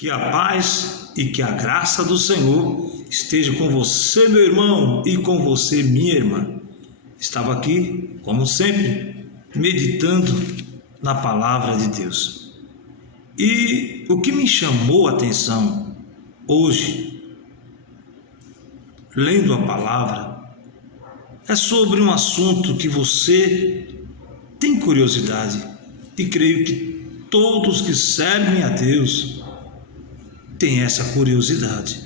Que a paz e que a graça do Senhor esteja com você, meu irmão, e com você, minha irmã. Estava aqui, como sempre, meditando na palavra de Deus. E o que me chamou a atenção hoje, lendo a palavra, é sobre um assunto que você tem curiosidade, e creio que todos que servem a Deus têm essa curiosidade,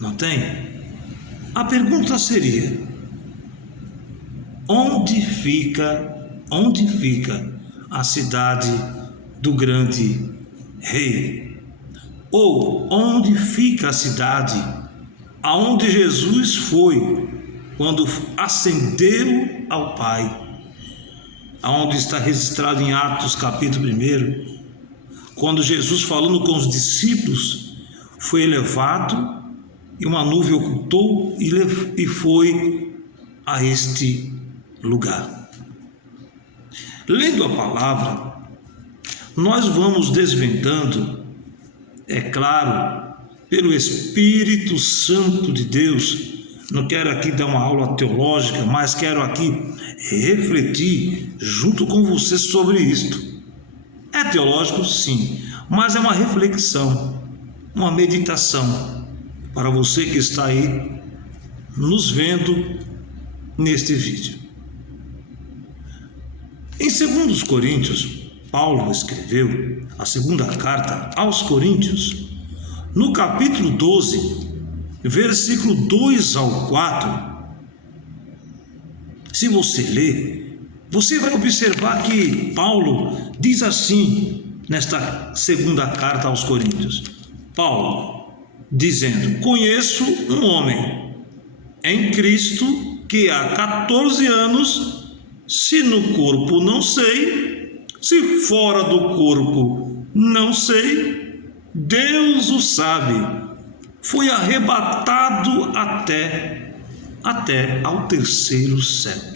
não tem? A pergunta seria: onde fica a cidade do grande rei? Ou onde fica a cidade aonde Jesus foi quando ascendeu ao Pai? Aonde está registrado em Atos capítulo 1, quando Jesus, falando com os discípulos, foi elevado e uma nuvem ocultou e foi a este lugar. Lendo a palavra, nós vamos desvendando, é claro, pelo Espírito Santo de Deus. Não quero aqui dar uma aula teológica, mas quero aqui refletir junto com você sobre isto. É teológico, sim, mas é uma reflexão, uma meditação para você que está aí nos vendo neste vídeo. Em 2 Coríntios, Paulo escreveu a segunda carta aos Coríntios, no capítulo 12, versículo 2 ao 4. Se você ler, você vai observar que Paulo diz assim nesta segunda carta aos Coríntios. Paulo dizendo: conheço um homem em Cristo que há 14 anos, se no corpo não sei, se fora do corpo não sei, Deus o sabe, foi arrebatado até ao terceiro céu.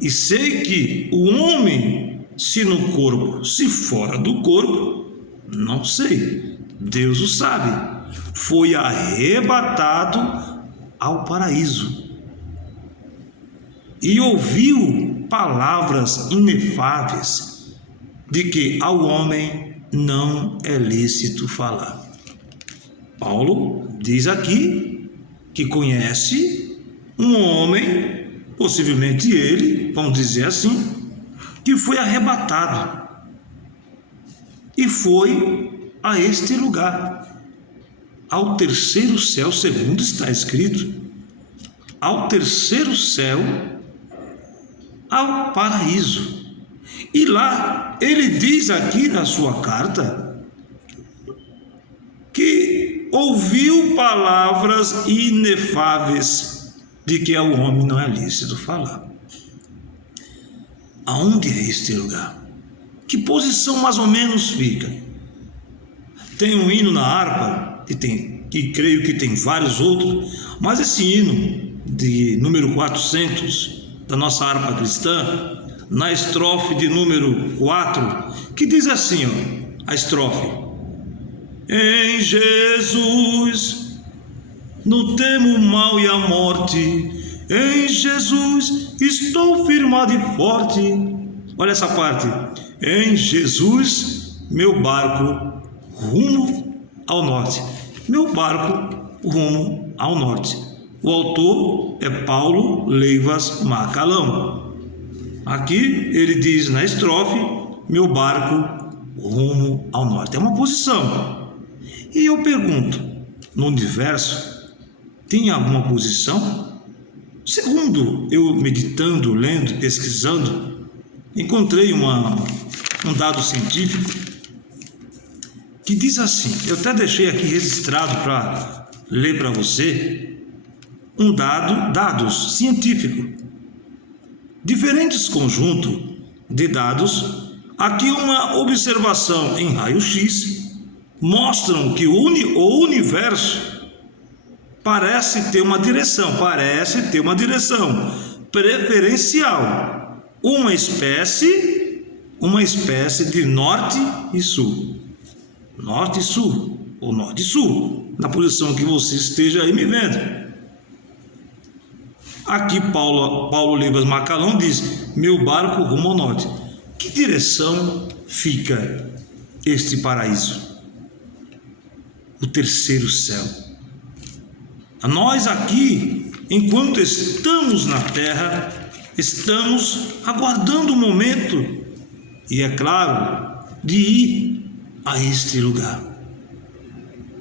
E sei que o homem, se no corpo, se fora do corpo, não sei, Deus o sabe, foi arrebatado ao paraíso. E ouviu palavras inefáveis, de que ao homem não é lícito falar. Paulo diz aqui que conhece um homem, possivelmente ele, vamos dizer assim, que foi arrebatado e foi a este lugar, ao terceiro céu, segundo está escrito, ao terceiro céu, ao paraíso. E lá ele diz aqui na sua carta que ouviu palavras inefáveis, de que ao homem não é lícito falar. Aonde é este lugar? Que posição mais ou menos fica? Tem um hino na harpa, que creio que tem vários outros, mas esse hino de número 400 da nossa harpa cristã, na estrofe de número 4, que diz assim, a estrofe: em Jesus não temo o mal e a morte, em Jesus estou firmado e forte. Olha essa parte: em Jesus meu barco rumo ao norte. Meu barco rumo ao norte. O autor é Paulo Leivas Macalão. Aqui ele diz na estrofe: meu barco rumo ao norte. É uma posição. E eu pergunto: no universo tem alguma posição? Segundo eu meditando, lendo, pesquisando, encontrei um dado científico que diz assim, eu até deixei aqui registrado para ler para você, dados científicos, diferentes conjuntos de dados, aqui uma observação em raio-x, mostram que o universo parece ter uma direção preferencial, uma espécie de norte e sul. norte e sul, ou norte e sul, na posição que você esteja aí me vendo. Aqui Paulo Libas Macalão diz: meu barco rumo ao norte. Que direção fica este paraíso? O terceiro céu. Nós aqui, enquanto estamos na terra, estamos aguardando o momento, e é claro, de ir a este lugar,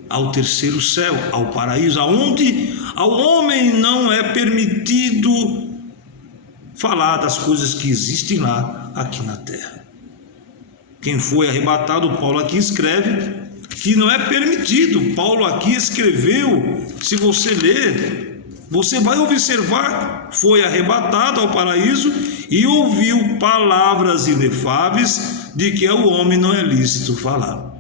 ao terceiro céu, ao paraíso, aonde ao homem não é permitido falar das coisas que existem lá, aqui na terra. Quem foi arrebatado, Paulo aqui escreve que não é permitido. Paulo aqui escreveu, se você ler, você vai observar, foi arrebatado ao paraíso e ouviu palavras inefáveis de que ao homem não é lícito falar.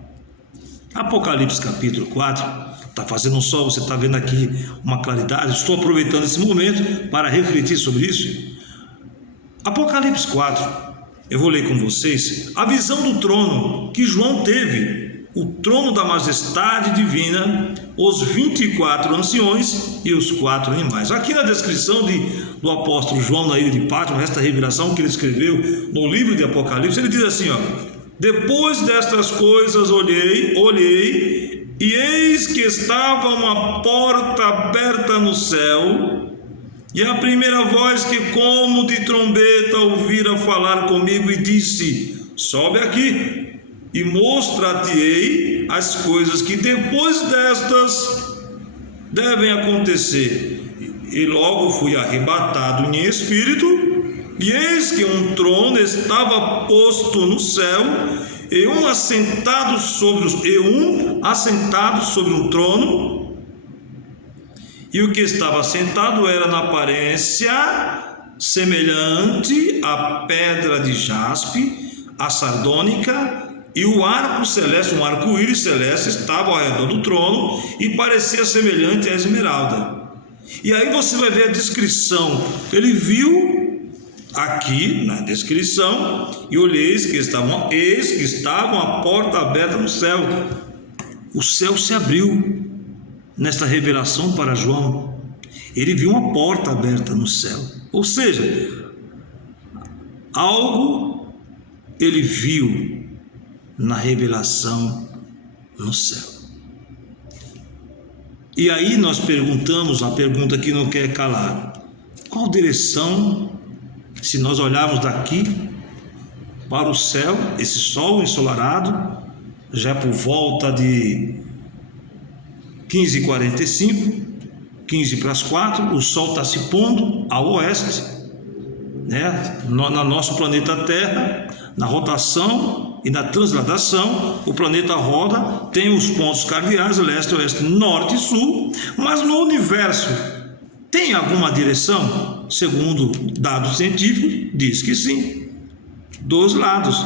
Apocalipse capítulo 4, está fazendo um sol, você está vendo aqui uma claridade, estou aproveitando esse momento para refletir sobre isso. Apocalipse 4, eu vou ler com vocês a visão do trono que João teve, o trono da majestade divina, os 24 anciões e os 4 animais. Aqui na descrição do apóstolo João na ilha de Patmos, esta revelação que ele escreveu no livro de Apocalipse, ele diz assim, depois destas coisas olhei, e eis que estava uma porta aberta no céu, e a primeira voz que como de trombeta ouvira falar comigo e disse: sobe aqui e mostrar-te-ei as coisas que depois destas devem acontecer. E logo fui arrebatado em espírito, e eis que um trono estava posto no céu, e um assentado sobre um trono, e o que estava sentado era na aparência semelhante à pedra de jaspe, a sardônica, e o arco celeste, um arco-íris celeste, estava ao redor do trono e parecia semelhante à esmeralda. E aí você vai ver a descrição. Ele viu aqui na descrição, e olhei, eis que estava uma porta aberta no céu. O céu se abriu nesta revelação para João. Ele viu uma porta aberta no céu, ou seja, algo ele viu na revelação no céu. E aí nós perguntamos a pergunta que não quer calar: qual direção, se nós olharmos daqui para o céu, esse sol ensolarado, já por volta de 15h45, 15 para as 4, o sol está se pondo ao oeste, né? No nosso planeta Terra, na rotação e na transladação, o planeta roda, tem os pontos cardeais, leste, oeste, norte e sul, mas no universo tem alguma direção? Segundo dados científicos, diz que sim, dos lados,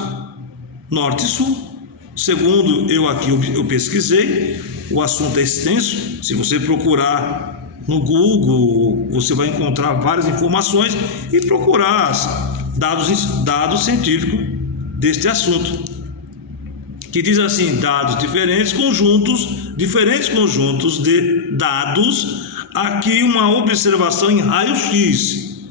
norte e sul. Segundo eu pesquisei, o assunto é extenso. Se você procurar no Google, você vai encontrar várias informações e procurar dados científicos deste assunto, que diz assim: dados diferentes conjuntos de dados. Aqui uma observação em raio-x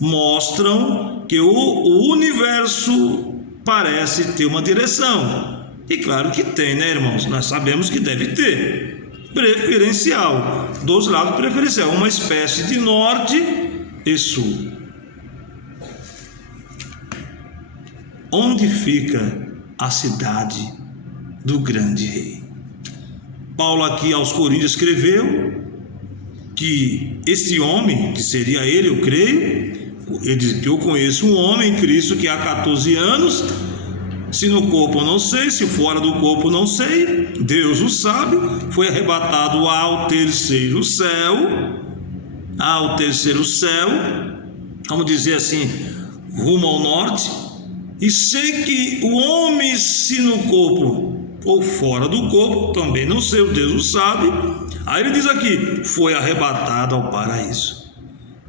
mostram que o universo parece ter uma direção. E claro que tem, né, irmãos? Nós sabemos que deve ter preferencial, dos lados preferencial, uma espécie de norte e sul. Onde fica a cidade do grande rei? Paulo aqui aos Coríntios escreveu que este homem, que seria ele, eu creio, ele diz que eu conheço um homem, Cristo, que há 14 anos, se no corpo não sei, se fora do corpo não sei, Deus o sabe, foi arrebatado ao terceiro céu, vamos dizer assim, rumo ao norte, e sei que o homem, se no corpo ou fora do corpo, também não sei, o Deus o sabe. Aí ele diz aqui, foi arrebatado ao paraíso,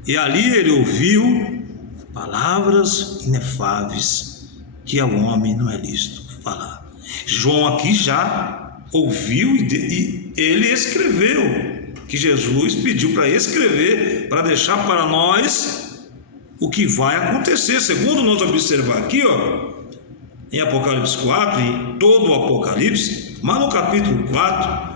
e ali ele ouviu palavras inefáveis que ao homem não é lícito falar. João aqui já ouviu e ele escreveu, que Jesus pediu para escrever, para deixar para nós o que vai acontecer, segundo nós observar aqui, em Apocalipse 4, em todo o Apocalipse, mas no capítulo 4,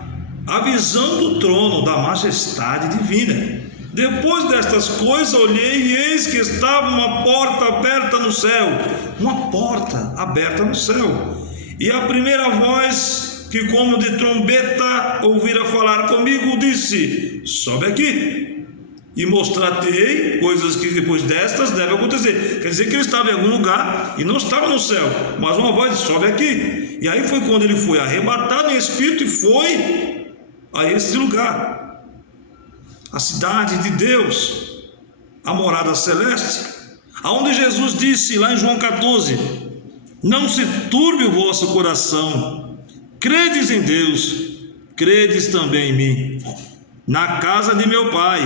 a visão do trono da majestade divina. Depois destas coisas olhei e eis que estava uma porta aberta no céu, uma porta aberta no céu, e a primeira voz que como de trombeta ouvira falar comigo disse: sobe aqui e mostrar-te-ei coisas que depois destas devem acontecer. Quer dizer que ele estava em algum lugar e não estava no céu, mas uma voz disse: sobe aqui. E aí foi quando ele foi arrebatado em espírito e foi a esse lugar, a cidade de Deus, a morada celeste, aonde Jesus disse lá em João 14: não se turbe o vosso coração, credes em Deus, credes também em mim. Na casa de meu pai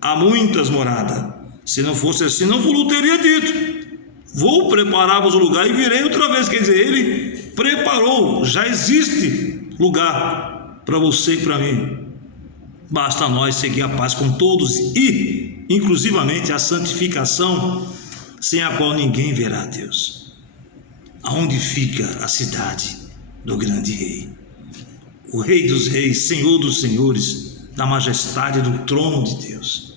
há muitas moradas, se não fosse assim não vos teria dito, vou preparar-vos o lugar e virei outra vez. Quer dizer, ele preparou, já existe lugar para você e para mim. Basta nós seguir a paz com todos e inclusivamente a santificação, sem a qual ninguém verá Deus. Aonde fica a cidade do grande rei, o rei dos reis, senhor dos senhores, da majestade do trono de Deus?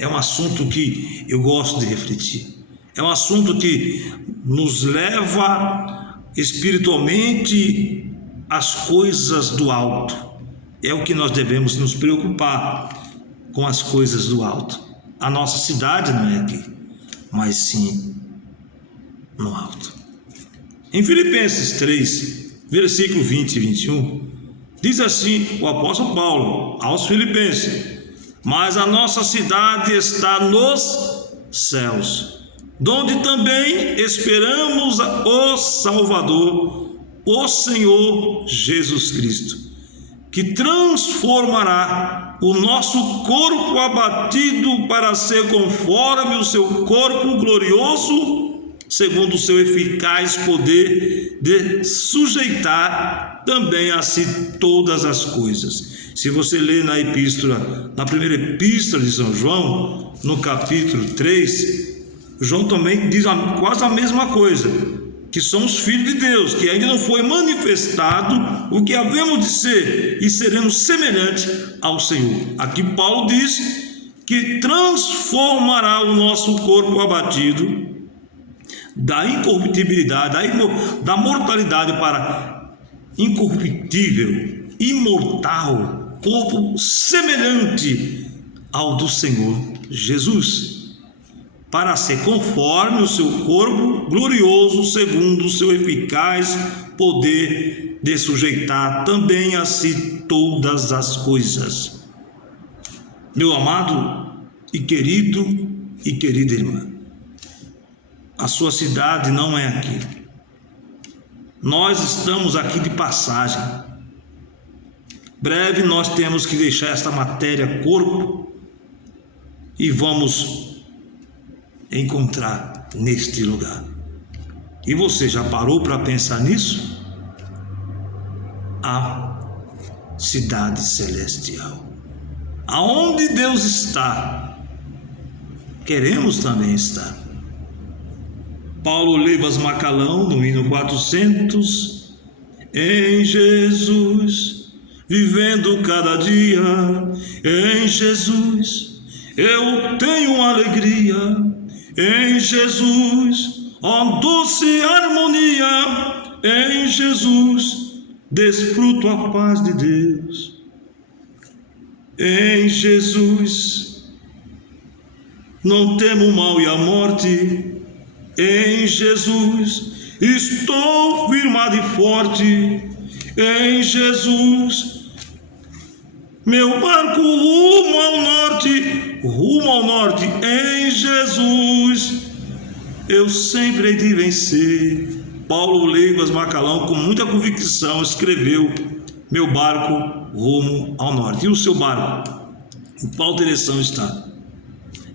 É um assunto que eu gosto de refletir, é um assunto que nos leva espiritualmente às coisas do alto. É o que nós devemos nos preocupar, com as coisas do alto. A nossa cidade não é aqui, mas sim no alto. Em Filipenses 3, versículo 20 e 21, diz assim o apóstolo Paulo aos Filipenses: mas a nossa cidade está nos céus, donde também esperamos o Salvador, o Senhor Jesus Cristo, que transformará o nosso corpo abatido para ser conforme o seu corpo glorioso, segundo o seu eficaz poder de sujeitar também a si todas as coisas. Se você ler na epístola, na primeira epístola de São João, no capítulo 3, João também diz quase a mesma coisa, que somos filhos de Deus, que ainda não foi manifestado o que havemos de ser, e seremos semelhantes ao Senhor. Aqui Paulo diz que transformará o nosso corpo abatido da incorruptibilidade, da mortalidade para incorruptível, imortal, corpo semelhante ao do Senhor Jesus, para ser conforme o seu corpo glorioso, segundo o seu eficaz poder de sujeitar também a si todas as coisas. Meu amado e querido e querida irmã, a sua cidade não é aqui. Nós estamos aqui de passagem. Breve nós temos que deixar esta matéria corpo e vamos encontrar neste lugar. E você já parou para pensar nisso? A cidade celestial, aonde Deus está, queremos também estar. Paulo Leivas Macalão, no hino 400, em Jesus, vivendo cada dia, em Jesus, eu tenho alegria, em Jesus, ó doce harmonia, em Jesus, desfruto a paz de Deus, em Jesus, não temo o mal e a morte, em Jesus, estou firmado e forte, em Jesus, meu barco rumo ao norte, em Jesus, eu sempre hei de vencer. Paulo Leivas Macalão, com muita convicção, escreveu: meu barco rumo ao norte. E o seu barco, em qual direção está?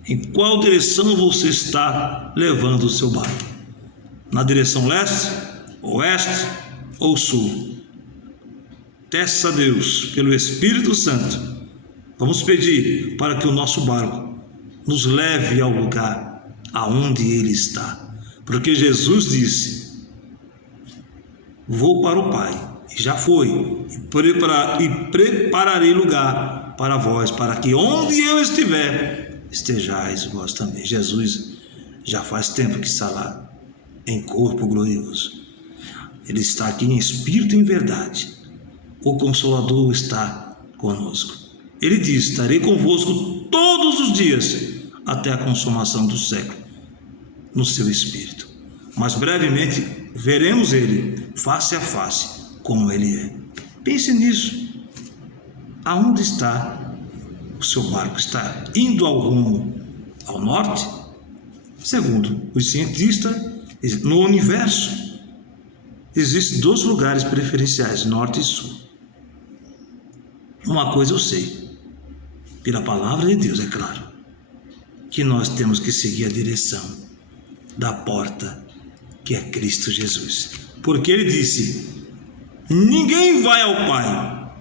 Em qual direção você está levando o seu barco? Na direção leste, oeste ou sul? peça a Deus, pelo Espírito Santo, vamos pedir para que o nosso barco nos leve ao lugar aonde Ele está. Porque Jesus disse: vou para o Pai, e já foi, e prepararei lugar para vós, para que onde eu estiver, estejais vós também. Jesus já faz tempo que está lá, em corpo glorioso. Ele está aqui em espírito e em verdade. O Consolador está conosco. Ele diz: estarei convosco todos os dias, até a consumação do século, no seu espírito. Mas brevemente veremos Ele face a face, como Ele é. Pense nisso. Aonde está o seu barco? Está indo ao rumo ao norte? Segundo os cientistas, no universo existem 2 lugares preferenciais, norte e sul. Uma coisa eu sei, pela palavra de Deus, é claro, que nós temos que seguir a direção da porta, que é Cristo Jesus. Porque Ele disse: ninguém vai ao Pai,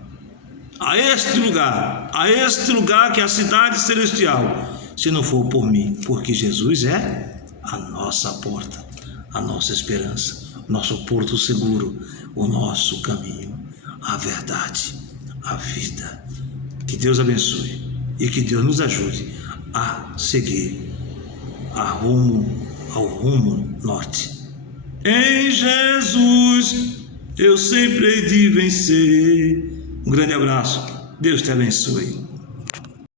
a este lugar que é a cidade celestial, se não for por mim. Porque Jesus é a nossa porta, a nossa esperança, nosso porto seguro, o nosso caminho, a verdade, a vida. Que Deus abençoe e que Deus nos ajude a seguir ao rumo norte. Em Jesus eu sempre hei de vencer. Um grande abraço. Deus te abençoe.